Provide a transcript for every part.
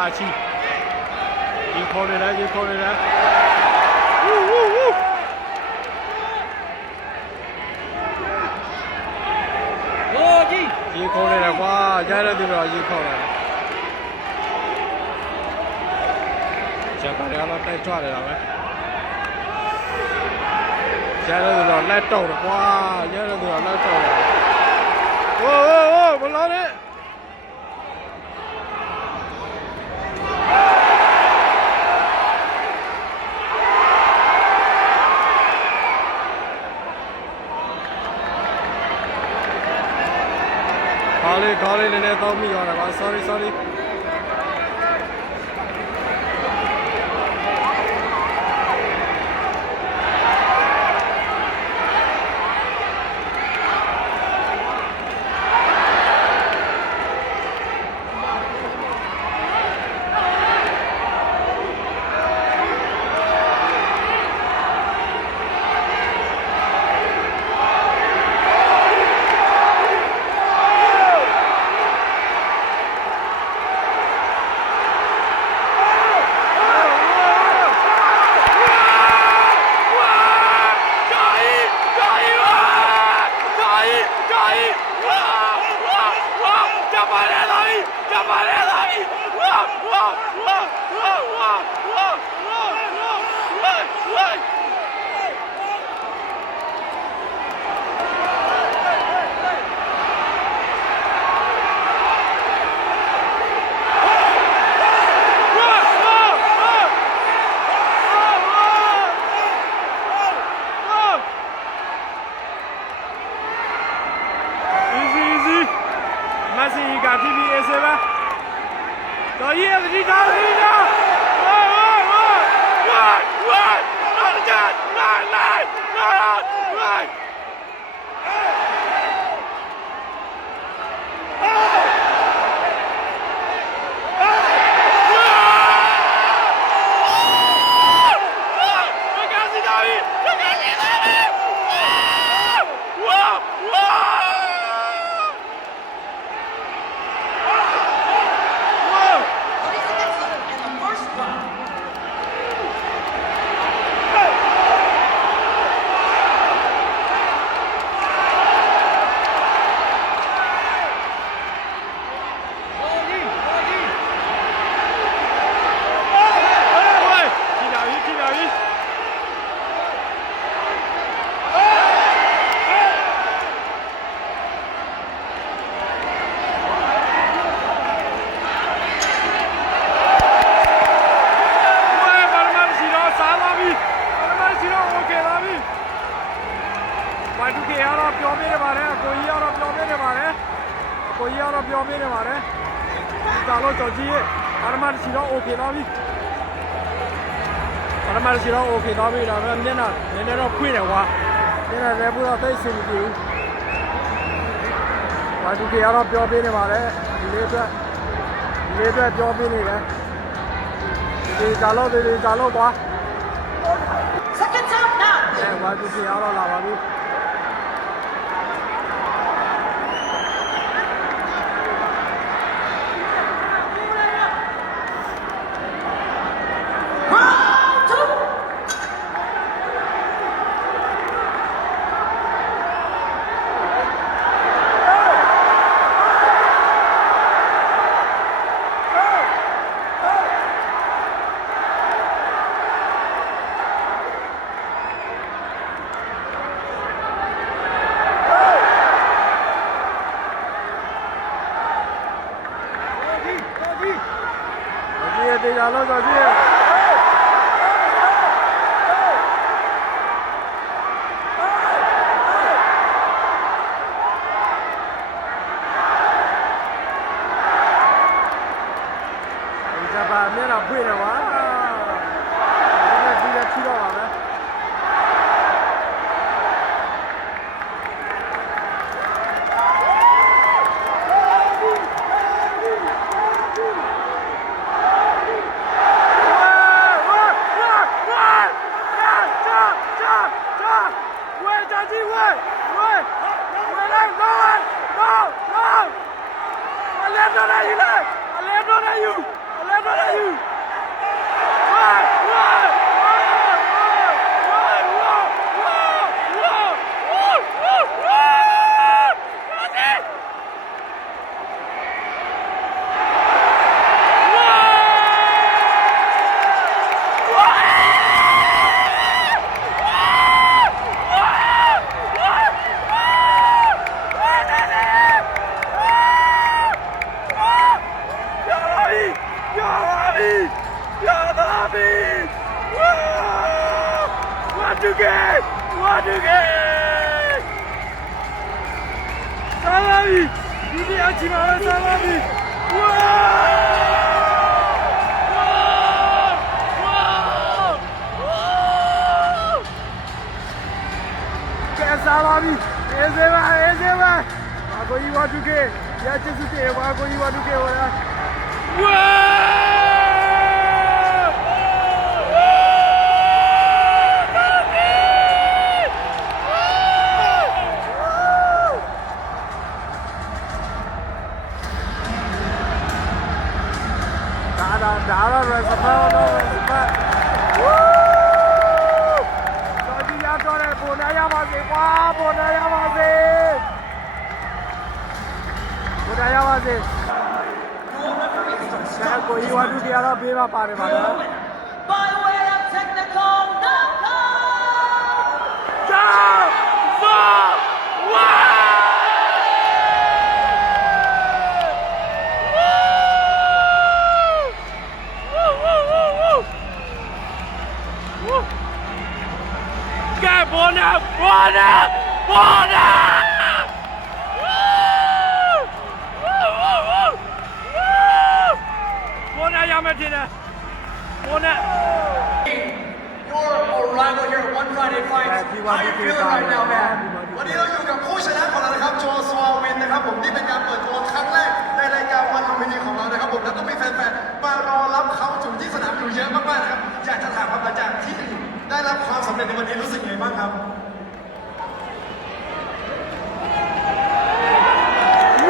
ပါချီဒီခေါ်နေတယ်ဒီခေါ်နေတယ်โอ้ကြီးရေခေါ်နေတယ်ကွာရတဲ့သူတော့ရေခေါ်တယ်ဂျပန်ကတော့တိုက်ထွက်နေတာပဲရတဲ့သူတော့လက်တော့တယ်ကွာရတဲ့သူတော့လက်တော့တယ်โอ้မလာနဲ့ခေါ်လေးနည်းနည်းတော့မိသွားတယ်ကွာ sorry တော်ကြီးရဲ့သတိထားလိုက်Y2K ကတော့ပြောပေးနေပါတယ်အကိုကြီးကတော့ပြောပေးနေပါတယ်အကိုကြီးကတော့ပြောပေးနေပါတယ်ဒီကတော့ကြော်ကြီးရဲ့အာရမတ်စီတော့ okay တော့ပြီအာရမတ်စီတော့ okay တော့ပြီဒါပေမဲ့မျက်နှာနည်းနည်းတော့ဖွင့်တယ်ကွာမျက်နှာလည်းဘူးတော့သိစင်မကြည့်ဘူး Y2K ကတော့ပြောပေးနေပါတယ်ဒီလေးအတွက်ပြောပေးနေတယ်ဒီကတော့ကွာ Second time now. Y2K ကတော့လာပါပြီတေချာလို့ဆိုကြည့်ဂျပန်မျက်နှာဖွင့်တယ်ကွာဒီလက်ထိတော့ပါပဲ ပြီဝါတူကေဝါတူကေစားလာပြီဒီနေ့အချိန်မှာစားလာပြီဝါစားလာပြီအေးစေပါဘာကိုကြီးဝါတူကေရချစ်စစ်တယ်ဘာကိုကြီးဝါတူကေဝါဝါဒါတော့ respect တော့ respect ဝူတော်ကြီးရတော့တယ်ပုံနာရပါစေကွာပုံနာရပါစေပုံနာရပါစေဆက်ကိုကြီးဝါတူကြီးရတော့ပေးပါပါတယ်ပါနော် By way of technical knockout. ကြောက်ဘောဝါBona! Bona Yamatina! Bona! Your arrival here at One Friday Fights. How are you feeling right now, man? วันนี้เราอยู่กับผู้ชนะของเรานะครับโจซัววินนะครับผมนี่เป็นการเปิดตัวครั้งแรกในรายการวันลุมพินีของเรานะครับผมแล้วก็มีแฟนๆมารอรับเขาถึงที่สนามอยู่เยอะมากๆนะครับอยากจะถามครับหลังจากที่ได้รับความสำเร็จในวันนี้รู้สึกยังไงบ้างครับ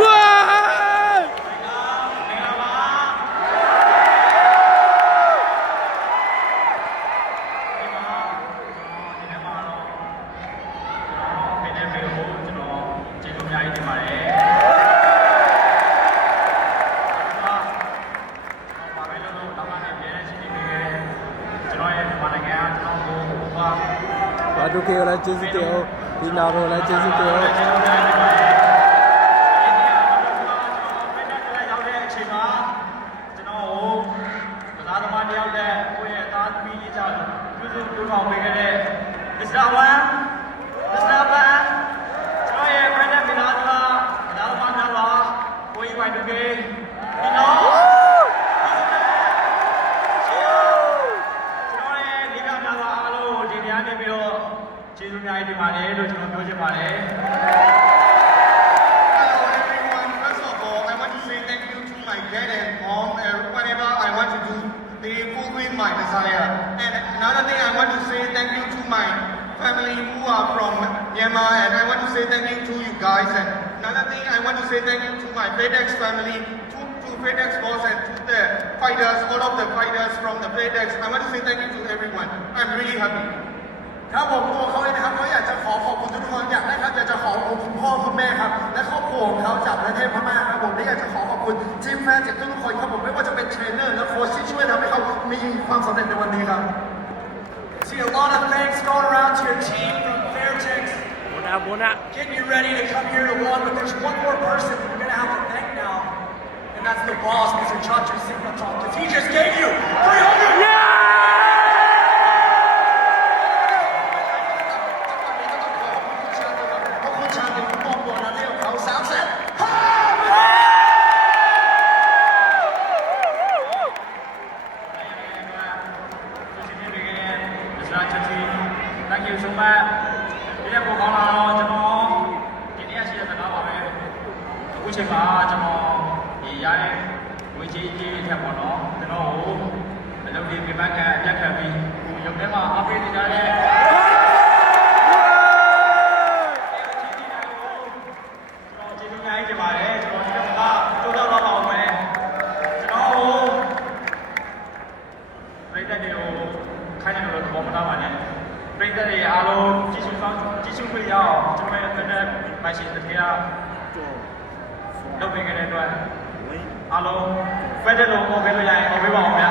ဝါတူကေလည်းကျေးဇူးတင်အောင်ဒီနာဘောလည်းကျေးဇူးတင်အောင် ကျေးဇူးများကြီးတင်ပါတယ်လို့ကျွန်တော်ပြောချင်ပါတယ် Hello everyone. First of all, I want to say thank you to my dad and mom whenever I want to do they fulfill my desire. And another thing I want to say thank you to my family who are from Myanmar and I want to say thank you to you guys. And another thing I want to say thank you to my FedEx family, to FedEx boss and to the fighters, all of the fighters from the FedEx. I want to say thank you to everyone. I'm really happy. ครับผมตัวเขาเองนะครับเขาอยากจะขอขอบคุณทุกคนอยากจะขอขอบคุณพ่อคุณแม่ครับและครอบครัวของเขาจากประเทศพม่าครับผมและอยากจะขอขอบคุณทีมแฟนจากทุกคนครับผมไม่ว่าจะเป็นเทรนเนอร์และโค้ชที่ช่วยทำให้เขามีความสำเร็จในวันนี้ครับ See a lot of thanks going around to your team from Fairtex. Bona. Getting you ready to come here to one, but there's one more person we're gonna have to thank now, and that's the boss, Mr. Chacha Singhaton, because he just gave you 300. Yeah! အခုချိန်မှာကျွန်တော်ဒီရတဲ့ဝေကြီးကြီးထက်ပေါ့နော်ကျွန်တော်ကိုအလုပ်တွေပြပခံအပြတ်ခံပြီးရုပ်ထဲမှာအပေးနေကြတဲ့ကျေးဇူးများကြီးတင်ပါတယ်ကျွန်တော်ဒီကမှာတိုးတော့တော့ပါအောင်မယ်ကျွန်တော်ပြည်သက်တွေကိုခိုင်းနေလို့တော့မနာပါနဲ့ပြည်သက်တွေအားလုံးကြည့်ရှုခွင့်ရအောင်ကျွန်တော်ရဲ့ဖက်နယ်မိုက်ရှင်တစ်ထည့်လုပ်ပေးခဲ့တဲ့အတွက်အားလုံးဖက်တယ်လို့ဟောပေးလို့ရရင်ဟောပေးပါအောင်ဗျာ